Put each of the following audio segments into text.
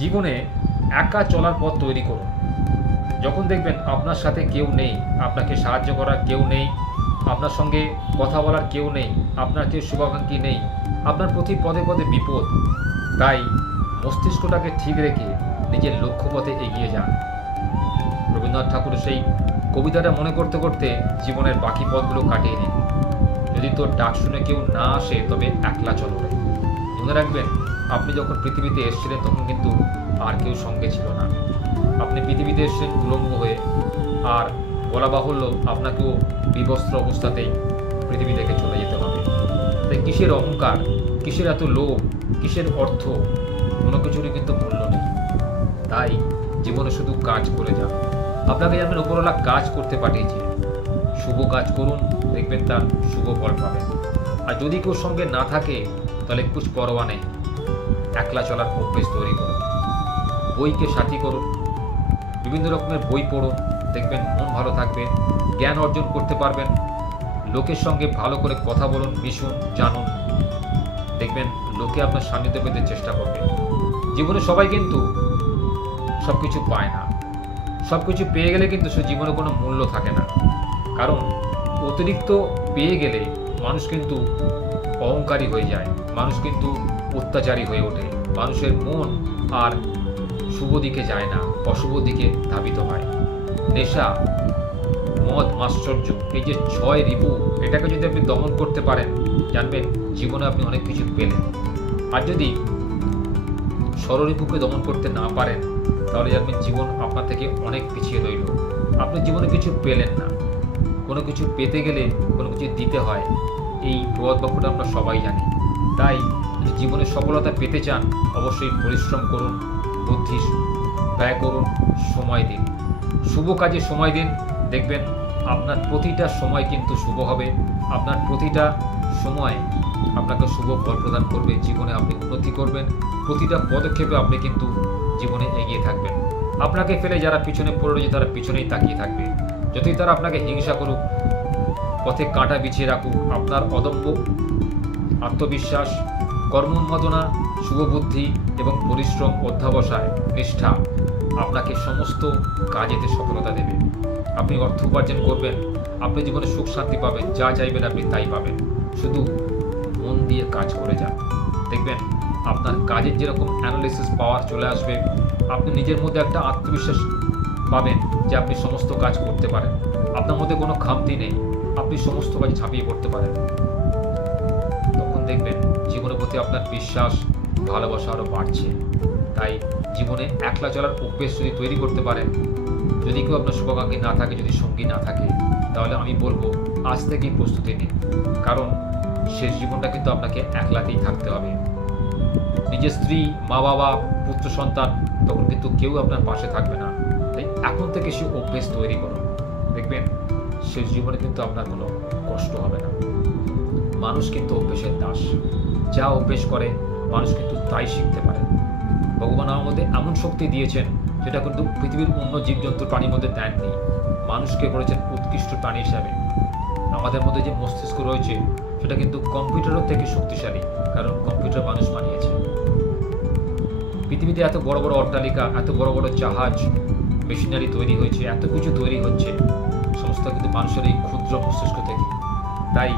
জীবনে একা চলার পথ তৈরি করুন। যখন দেখবেন আপনার সাথে কেউ নেই, আপনাকে সাহায্য করার কেউ নেই, আপনার সঙ্গে কথা বলার কেউ নেই, আপনার কেউ শুভাকাঙ্ক্ষী নেই, আপনার প্রতি পদে পদে বিপদ, তাই মস্তিষ্কটাকে ঠিক রেখে নিজের লক্ষ্যপথে এগিয়ে যান। রবীন্দ্রনাথ ঠাকুর সেই কবিতাটা মনে করতে করতে জীবনের বাকি পথগুলো কাটিয়ে নিন। যদি তোর ডাক শুনে কেউ না আসে তবে একলা চলো রে। মনে রাখবেন, আপনি যখন পৃথিবীতে এসেছিলেন তখন কিন্তু আর কেউ সঙ্গে ছিল না। আপনি পৃথিবীতে এসেছেন উলঙ্গ হয়ে, আর বলা বাহুল্য আপনাকেও বিবস্ত্র অবস্থাতেই পৃথিবী থেকে চলে যেতে হবে। তাই কিসের অহংকার, কিসের এত লোভ, কিসের অর্থ, কোনো কিছুরই কিন্তু মূল্য নেই। তাই জীবনে শুধু কাজ করে যান। আপনাকে যেমন উপরওয়ালা কাজ করতে পাঠিয়েছে, শুভ কাজ করুন, দেখবেন তার শুভ ফল পাবেন। আর যদি কেউ সঙ্গে না থাকে তাহলে কুছ পরোয়া নেই, একলা চলার অভ্যেস তৈরি করুন। বইকে সাথী করুন, বিভিন্ন রকমের বই পড়ুন, দেখবেন মন ভালো থাকবে, জ্ঞান অর্জন করতে পারবেন। লোকের সঙ্গে ভালো করে কথা বলুন, মিশুন, জানুন, দেখবেন লোকে আপনার সান্নিধ্য পেতে চেষ্টা করবে। জীবনে সবাই কিন্তু সব কিছু পায় না। সব কিছু পেয়ে গেলে কিন্তু সে জীবনে কোনো মূল্য থাকে না। কারণ অতিরিক্ত পেয়ে গেলে মানুষ কিন্তু অহংকারী হয়ে যায়, মানুষ কিন্তু অত্যাচারী হয়ে ওঠে, মানুষের মন আর শুভ দিকে যায় না, অশুভ দিকে ধাবিত হয়। নেশা, মদ, মাশ্চর্য, এই যে 6 রিপু, এটাকে যদি আপনি দমন করতে পারেন, জানবেন জীবনে আপনি অনেক কিছু পেলেন। আর যদি ষড়রিপুকে দমন করতে না পারেন তাহলে জানবেন জীবন আপনার থেকে অনেক পিছিয়ে রইল। আপনি জীবনে কিছু পেলেন না। কোনো কিছু পেতে গেলে কোনো কিছু দিতে হয়, এই প্রবাদ বাক্যটা আমরা সবাই জানি। তাই যদি জীবনে সফলতা পেতে চান অবশ্যই পরিশ্রম করুন, বুদ্ধি ব্যয় করুন, সময় দিন, শুভ কাজে সময় দিন। দেখবেন আপনার প্রতিটা সময় কিন্তু শুভ হবে, আপনার প্রতিটা সময় আপনাকে শুভ ফল প্রদান করবে। জীবনে আপনি উন্নতি করবেন, প্রতিটা পদক্ষেপে আপনি কিন্তু জীবনে এগিয়ে থাকবেন। আপনাকে ফেলে যারা পিছনে পড়ে রয়েছে তারা পিছনেই তাকিয়ে থাকবে। যতই তারা আপনাকে হিংসা করুক, পথে কাঁটা বিছিয়ে রাখুক, আপনার অদম্য আত্মবিশ্বাস, কর্মোন্মাদনা, শুভবুদ্ধি এবং পরিশ্রম, অধ্যাবসায়, নিষ্ঠা আপনাকে সমস্ত কাজেতে সফলতা দেবে। আপনি অর্থ উপার্জন করবেন, আপনি জীবনে সুখ শান্তি পাবেন, যা চাইবেন আপনি তাই পাবেন। শুধু মন দিয়ে কাজ করে যান, দেখবেন আপনার কাজের যেরকম অ্যানালিসিস পাওয়ার চলে আসবে, আপনি নিজের মধ্যে একটা আত্মবিশ্বাস পাবেন যে আপনি সমস্ত কাজ করতে পারেন, আপনার মধ্যে কোনো খামতি নেই, আপনি সমস্ত কাজ ঝাঁপিয়ে পড়তে পারেন। তখন দেখবেন জীবনের প্রতি আপনার বিশ্বাস, ভালোবাসা আরও বাড়ছে। তাই জীবনে একলা চলার অভ্যেস যদি তৈরি করতে পারেন, যদি কেউ আপনার শুভাকাঙ্ক্ষী না থাকে, যদি সঙ্গী না থাকে, তাহলে আমি বলবো আজ থেকেই প্রস্তুতি নিন। কারণ শেষ জীবনটা কিন্তু আপনাকে একলাতেই থাকতে হবে। নিজের স্ত্রী, মা বাবা, পুত্র সন্তান, তখন কিন্তু কেউ আপনার পাশে থাকবে না। তাই এখন থেকে সে অভ্যেস তৈরি করুন, দেখবেন শেষ জীবনে কিন্তু আপনার কোনো কষ্ট হবে না। মানুষ কিন্তু অভ্যেসের দাস, যা অভ্যেস করে মানুষ কিন্তু তাই শিখতে পারে। ভগবান আমার মধ্যে এমন শক্তি দিয়েছেন যেটা কিন্তু পৃথিবীর অন্য জীবজন্তু প্রাণীর মধ্যে দেননি। মানুষকে করেছেন উৎকৃষ্ট প্রাণী হিসাবে। আমাদের মধ্যে যে মস্তিষ্ক রয়েছে সেটা কিন্তু কম্পিউটারের থেকে শক্তিশালী, কারণ কম্পিউটার মানুষ বানিয়েছে। পৃথিবীতে এত বড় বড় অট্টালিকা, এত বড় বড় জাহাজ, মেশিনারি তৈরি হয়েছে, এত কিছু তৈরি হচ্ছে, সমস্ত কিন্তু মানুষের এই ক্ষুদ্র মস্তিষ্ক থেকে। তাই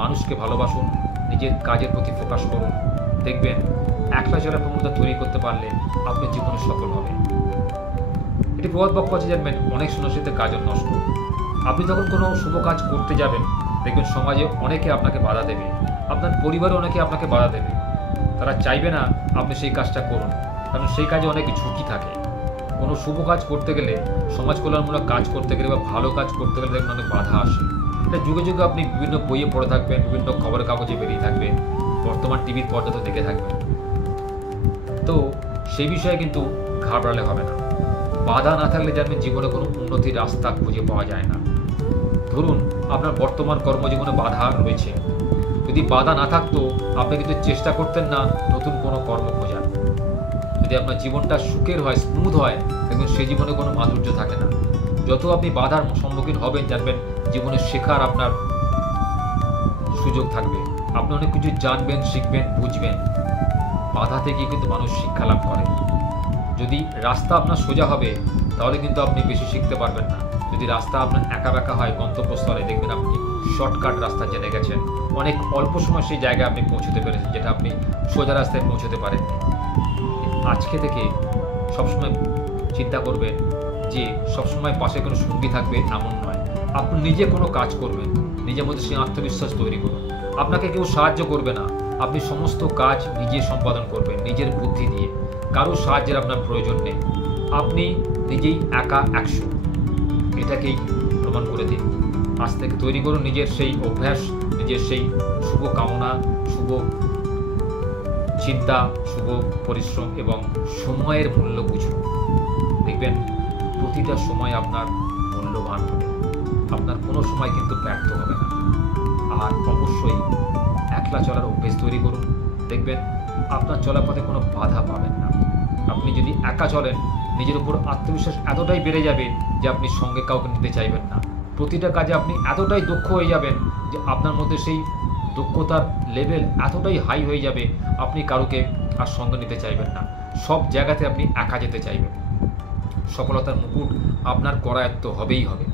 মানুষকে ভালোবাসুন, নিজের কাজের প্রতি ফোকাস করুন, দেখবেন একলা চলার প্রবণতা তৈরি করতে পারলে আপনি জীবনে সফল হবেন। এটি প্রবাদ বাক্য আছে, জানবেন অনেক সন্ন্যাসীতে কাজের নষ্ট। আপনি যখন কোনো শুভ কাজ করতে যাবেন, দেখবেন সমাজে অনেকে আপনাকে বাধা দেবে, আপনার পরিবারে অনেকে আপনাকে বাধা দেবে। তারা চাইবে না আপনি সেই কাজটা করুন, কারণ সেই কাজে অনেক ঝুঁকি থাকে। কোনো শুভ কাজ করতে গেলে, সমাজ কল্যাণমূলক কাজ করতে গেলে বা ভালো কাজ করতে গেলে দেখবেন অনেক বাধা আসে। এটা যুগে যুগে আপনি বিভিন্ন বইয়ে পড়ে থাকবেন, বিভিন্ন খবরের কাগজে বেরিয়ে থাকবে, বর্তমান টিভির পর্দাতে দেখে থাকবেন। তো সেই বিষয়ে কিন্তু ঘাবড়ালে হবে না। বাধা না থাকলে জানবেন জীবনে কোনো উন্নতির রাস্তা খুঁজে পাওয়া যায় না। ধরুন আপনার বর্তমান কর্মজীবনে বাধা রয়েছে, যদি বাধা না থাকতো আপনি কিন্তু চেষ্টা করতেন না নতুন কোনো কর্ম খোঁজার। যদি আপনার জীবনটা সুখের হয়, স্মুথ হয়, দেখবেন সেই জীবনে কোনো মাধুর্য থাকে না। যত আপনি বাধার সম্মুখীন হবেন, জানবেন জীবনে শেখার আপনার সুযোগ থাকবে, আপনি অনেক কিছু জানবেন, শিখবেন, বুঝবেন। বাধা থেকে কিন্তু মানুষ শিক্ষা লাভ করে। যদি রাস্তা আপনার সোজা হবে তাহলে কিন্তু আপনি বেশি শিখতে পারবেন না। যদি রাস্তা আপনার একা বেঁকা হয় গন্তব্যস্থলে, দেখবেন আপনি শর্টকাট রাস্তা জেনে গেছেন, অনেক অল্প সময় সেই জায়গায় আপনি পৌঁছতে পেরেছেন যেটা আপনি সোজা রাস্তায় পৌঁছতে পারেননি। আজকে থেকে সবসময় চিন্তা করবেন যে সবসময় পাশে কোনো সঙ্গী থাকবে এমন নয়। আপনি নিজে কোনো কাজ করবেন, নিজের মধ্যে সেই আত্মবিশ্বাস তৈরি করুন। আপনাকে কেউ সাহায্য করবে না, আপনি সমস্ত কাজ নিজে সম্পাদন করবেন নিজের বুদ্ধি দিয়ে। কারো সাহায্যের আপনার প্রয়োজন নেই, আপনি নিজেই একা 100। এটাকেই প্রমাণ করে দিন। আজ থেকে তৈরি করুন নিজের সেই অভ্যাস, নিজের সেই শুভ কামনা, শুভ চিন্তা, শুভ পরিশ্রম এবং সময়ের মূল্য বুঝুন। দেখবেন প্রতিটা সময় আপনার মূল্যবান হবে, আপনার কোনো সময় কিন্তু ব্যর্থ হবে না। আর অবশ্যই একলা চলার অভ্যেস তৈরি করুন, দেখবেন আপনার চলাপথে কোনো বাধা পাবেন না। আপনি যদি একা চলেন, নিজের উপর আত্মবিশ্বাস এতটাই বেড়ে যাবে যে আপনি সঙ্গে কাউকে নিতে চাইবেন না। প্রতিটা কাজে আপনি এতটাই দক্ষ হয়ে যাবেন যে আপনার মধ্যে সেই দক্ষতার লেভেল এতটাই হাই হয়ে যাবে আপনি কারোকে আর সঙ্গে নিতে চাইবেন না। সব জায়গাতে আপনি একা যেতে চাইবেন। সফলতার মুকুট আপনার করায়ত্ত হবেই হবে।